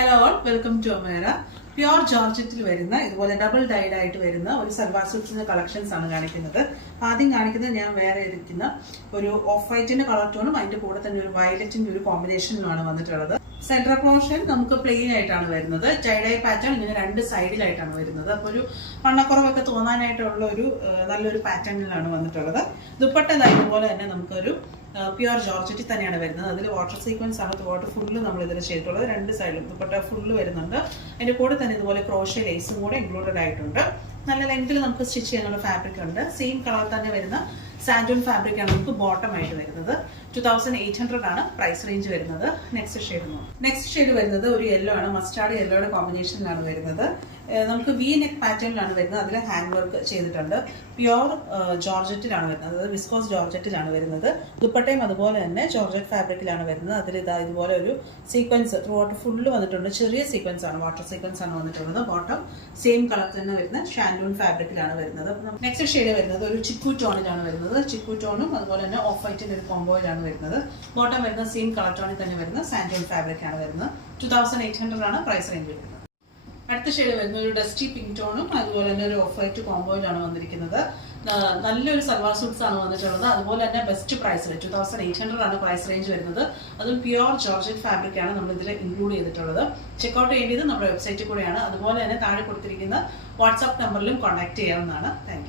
Hello all, welcome to Amera. Pure ജോർജറ്റിൽ വരുന്ന ഇതുപോലെ ഡബിൾ ഡൈഡ് ആയിട്ട് വരുന്ന ഒരു സൽവാർ സ്യൂട്ട്സിന്റെ കളക്ഷൻസ് ആണ് കാണിക്കുന്നത്. ആദ്യം കാണിക്കുന്നത് ഞാൻ വേറെ ഇരിക്കുന്ന ഒരു ഓഫ് വൈറ്റിന്റെ കളർ ടോണും അതിന്റെ കൂടെ തന്നെ ഒരു വയലറ്റിന്റെ ഒരു കോമ്പിനേഷനിലുമാണ് വന്നിട്ടുള്ളത്. സെൻട്രൽ പോർഷൻ നമുക്ക് പ്ലെയിൻ ആയിട്ടാണ് വരുന്നത്. ടൈഡൈ പാറ്റേൺ ഇങ്ങനെ രണ്ട് സൈഡിലായിട്ടാണ് വരുന്നത്. അപ്പോൾ ഒരു വണ്ണക്കുറവൊക്കെ തോന്നാനായിട്ടുള്ള ഒരു നല്ലൊരു പാറ്റേണിലാണ് വന്നിട്ടുള്ളത്. ദുപ്പട്ട ഇതുപോലെ തന്നെ നമുക്കൊരു പ്യുവർ ജോർജറ്റിൽ തന്നെയാണ് വരുന്നത്. അതിൽ വാട്ടർ സീക്വൻസ് ആണ് വാട്ടർ ഫുള്ള് നമ്മൾ ഇതിൽ ചെയ്തിട്ടുള്ളത്. രണ്ട് സൈഡിലും ദുപ്പട്ട ഫുള്ള് വരുന്നുണ്ട്. അതിന്റെ കൂടെ തന്നെ ഇതുപോലെ ക്രോഷ്യ ലേസും കൂടെ ഇൻക്ലൂഡഡ് ആയിട്ടുണ്ട്. നല്ല ലെങ്തിൽ നമുക്ക് സ്റ്റിച്ച് ചെയ്യാനുള്ള ഫാബ്രിക് ഉണ്ട്. സെയിം കളർ തന്നെ വരുന്ന സാൻഡൂൺ ഫാബ്രിക് ആണ് നമുക്ക് ബോട്ടം ആയിട്ട് വരുന്നത്. 2800 ആണ് പ്രൈസ് റേഞ്ച് വരുന്നത്. നെക്സ്റ്റ് ഷെയ്ഡ് വരുന്നത് ഒരു യെല്ലോ ആണ്. മസ്റ്റാർഡ് യെല്ലോയുടെ കോമ്പിനേഷനിലാണ് വരുന്നത്. നമുക്ക് വി നെക്ക് പാറ്റേണിലാണ് വരുന്നത്. അതിൽ ഹാൻഡ് വർക്ക് ചെയ്തിട്ടുണ്ട്. പ്യുവർ ജോർജറ്റിലാണ് വരുന്നത്. അതായത് വിസ്കോസ് ജോർജറ്റിലാണ് വരുന്നത്. ദുപ്പട്ടയും അതുപോലെ തന്നെ ജോർജറ്റ് ഫാബ്രിക്കിലാണ് വരുന്നത്. അതിൽ ഇതുപോലെ ഒരു സീക്വൻസ് ത്രൂ ഔട്ട് ഫുള്ള് വന്നിട്ടുണ്ട്. ചെറിയ സീക്വൻസ് ആണ്, വാട്ടർ സീക്വൻസ് ആണ് വന്നിട്ടുള്ളത്. ബോട്ടം സെയിം കളർ തന്നെ വരുന്ന ഷാൻഡൂൺ ഫാബ്രിക്കിലാണ് വരുന്നത്. നെക്സ്റ്റ് ഷെയ്ഡ് വരുന്നത് ഒരു ചിക്കു ടോണിലാണ് വരുന്നത്. ചിക്കു ടോണും അതുപോലെ തന്നെ ഓഫ് വൈറ്റിന്റെ ഒരു കോമ്പോയിലാണ് വരുന്നത്. ബോട്ടം വരുന്ന സെയിം കളർ ടോണിൽ തന്നെ വരുന്ന സാൻഡൂൺ ഫാബ്രിക് ആണ് വരുന്നത്. 2800 ആണ് പ്രൈസ് റേഞ്ച് വരുന്നത്. അടുത്ത ഷെയ്ഡ് വരുന്ന ഒരു ഡസ്റ്റി പിങ്ക് ടോണും അതുപോലെ തന്നെ ഒരു ഓഫ് വൈറ്റ് കോമ്പോയിലാണ് വന്നിരിക്കുന്നത്. നല്ലൊരു സൽവാർ സൂട്ട്സ് ആണ് വന്നിട്ടുള്ളത്. അതുപോലെ തന്നെ ബെസ്റ്റ് പ്രൈസിൽ 2800 ആണ് പ്രൈസ് റേഞ്ച് വരുന്നത്. അതും പ്യുവർ ജോർജറ്റ് ഫാബ്രിക് ആണ് നമ്മൾ ഇതിൽ ഇൻക്ലൂഡ് ചെയ്തിട്ടുള്ളത്. ചെക്ക്ഔട്ട് ചെയ്യേണ്ടത് നമ്മുടെ വെബ്സൈറ്റിൽ കൂടെയാണ്. അതുപോലെ തന്നെ താഴെ കൊടുത്തിരിക്കുന്ന വാട്സ്ആപ്പ് നമ്പറിലും കോൺടാക്ട് ചെയ്യാവുന്നതാണ്. Thank you.